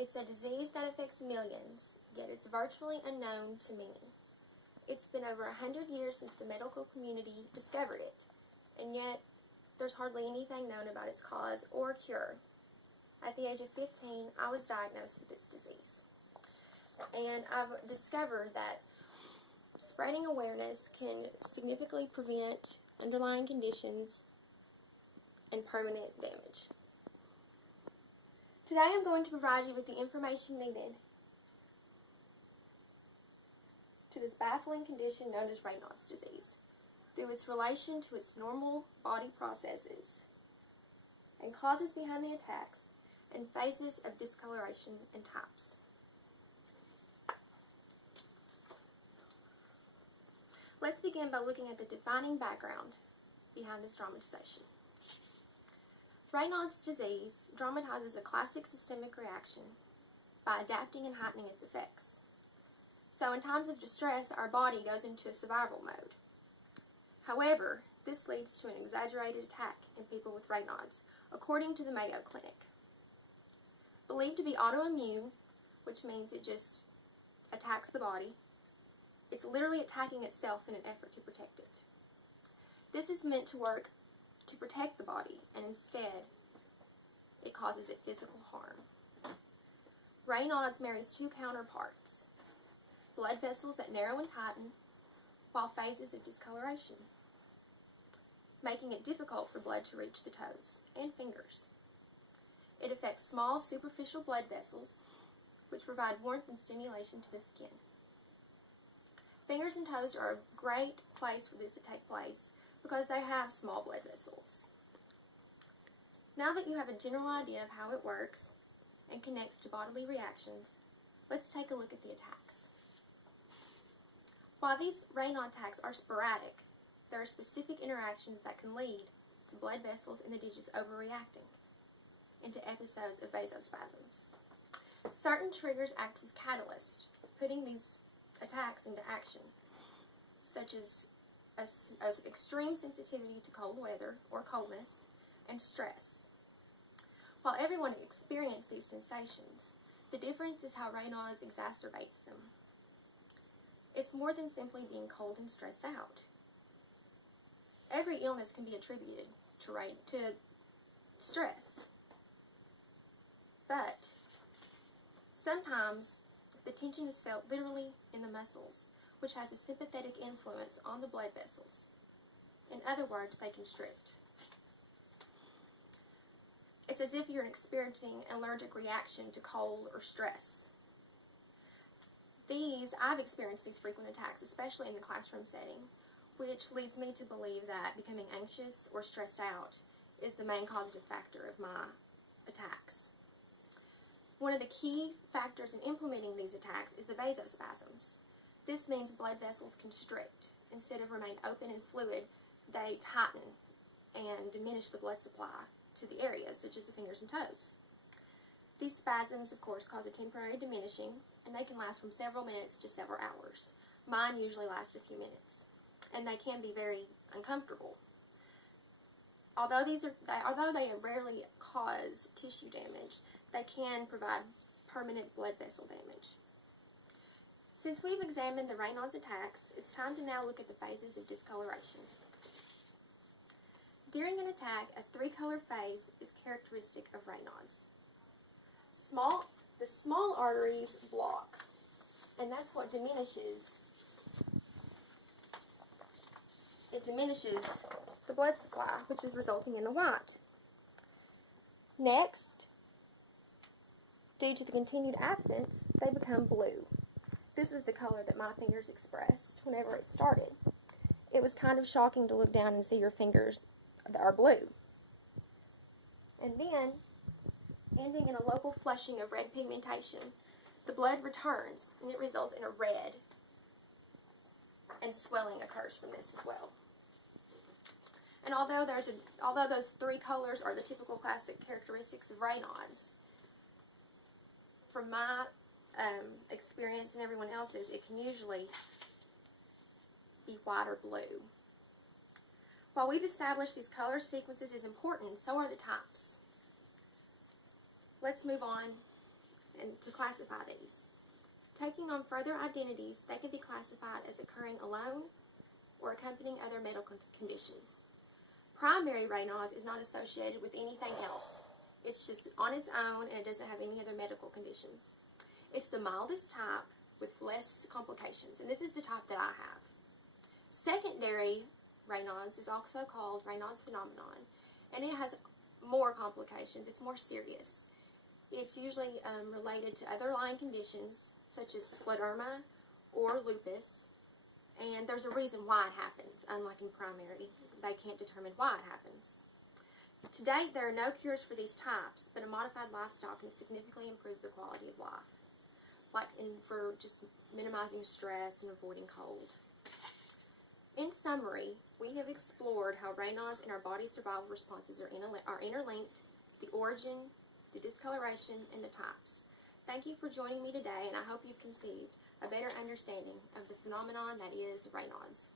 It's a disease that affects millions, yet it's virtually unknown to many. It's been over 100 years since the medical community discovered it, and yet there's hardly anything known about its cause or cure. At the age of 15, I was diagnosed with this disease, and I've discovered that spreading awareness can significantly prevent underlying conditions and permanent damage. Today I'm going to provide you with the information needed to this baffling condition known as Raynaud's disease, through its relation to its normal body processes and causes behind the attacks and phases of discoloration and types. Let's begin by looking at the defining background behind this dramatization. Raynaud's disease dramatizes a classic systemic reaction by adapting and heightening its effects. So in times of distress, our body goes into a survival mode. However, this leads to an exaggerated attack in people with Raynaud's, according to the Mayo Clinic. Believed to be autoimmune, which means it just attacks the body, it's literally attacking itself in an effort to protect it. This is meant to work to protect the body, and instead, it causes it physical harm. Raynaud's marries two counterparts: blood vessels that narrow and tighten, while phases of discoloration, making it difficult for blood to reach the toes and fingers. It affects small superficial blood vessels, which provide warmth and stimulation to the skin. Fingers and toes are a great place for this to take place because they have small blood vessels. Now that you have a general idea of how it works and connects to bodily reactions, let's take a look at the attacks. While these Raynaud attacks are sporadic, there are specific interactions that can lead to blood vessels in the digits overreacting into episodes of vasospasms. Certain triggers act as catalysts, putting these attacks into action, such as extreme sensitivity to cold weather or coldness and stress. While everyone experiences these sensations, the difference is how Raynaud's exacerbates them. It's more than simply being cold and stressed out. Every illness can be attributed to stress, but sometimes the tension is felt literally in the muscles, which has a sympathetic influence on the blood vessels. In other words, they constrict. It's as if you're experiencing an allergic reaction to cold or stress. I've experienced these frequent attacks, especially in the classroom setting, which leads me to believe that becoming anxious or stressed out is the main causative factor of my attacks. One of the key factors in implementing these attacks is the vasospasms. This means blood vessels constrict. Instead of remain open and fluid, they tighten and diminish the blood supply to the areas, such as the fingers and toes. These spasms, of course, cause a temporary diminishing, and they can last from several minutes to several hours. Mine usually last a few minutes, and they can be very uncomfortable. Although they rarely cause tissue damage, they can provide permanent blood vessel damage. Since we've examined the Raynaud's attacks, it's time to now look at the phases of discoloration. During an attack, a three-color phase is characteristic of Raynaud's. The small arteries block, and that's what diminishes. It diminishes the blood supply, which is resulting in a white. Next, due to the continued absence, they become blue. This was the color that my fingers expressed whenever it started. It was kind of shocking to look down and see your fingers that are blue. And then, ending in a local flushing of red pigmentation, the blood returns and it results in a red, and swelling occurs from this as well. And although those three colors are the typical classic characteristics of Raynaud's, from my experience and everyone else's, it can usually be white or blue. While we've established these color sequences is important, so are the types. Let's move on and to classify these. Taking on further identities, they can be classified as occurring alone or accompanying other medical conditions. Primary Raynaud's is not associated with anything else. It's just on its own, and it doesn't have any other medical conditions. It's the mildest type with less complications, and this is the type that I have. Secondary Raynaud's is also called Raynaud's phenomenon, and it has more complications. It's more serious. It's usually related to other lying conditions, such as scleroderma or lupus, and there's a reason why it happens. Unlike in primary, they can't determine why it happens. To date, there are no cures for these types, but a modified lifestyle can significantly improve the quality of life, for just minimizing stress and avoiding cold. In summary, we have explored how Raynaud's and our body's survival responses are interlinked, the origin, the discoloration, and the types. Thank you for joining me today, and I hope you've conceived a better understanding of the phenomenon that is Raynaud's.